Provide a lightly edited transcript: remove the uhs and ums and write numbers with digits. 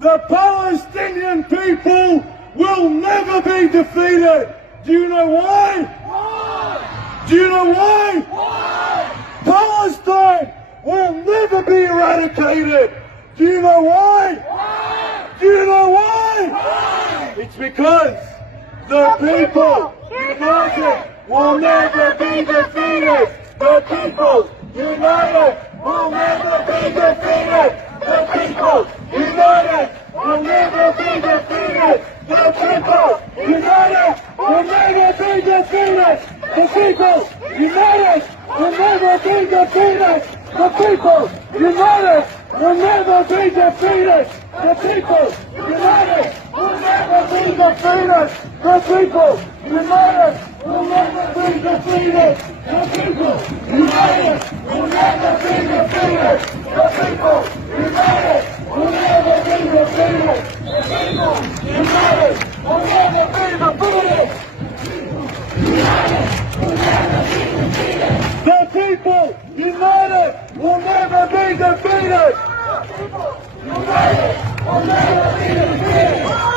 The Palestinian people will never be defeated. Do you know why? Why? Do you know why? Why? Palestine will never be eradicated. Do you know why? Why? Do you know why? Why? It's because the people united will never be defeated. The people united will never be defeated. The people united will never be defeated. The people united will never be defeated. The people united will never be defeated. The people united will never be defeated. The people united will never be defeated. The people united will never be defeated. The people united will never be defeated. The people united will never be defeated. The people united will never be defeated. The people united will never be defeated. The people united will never be defeated.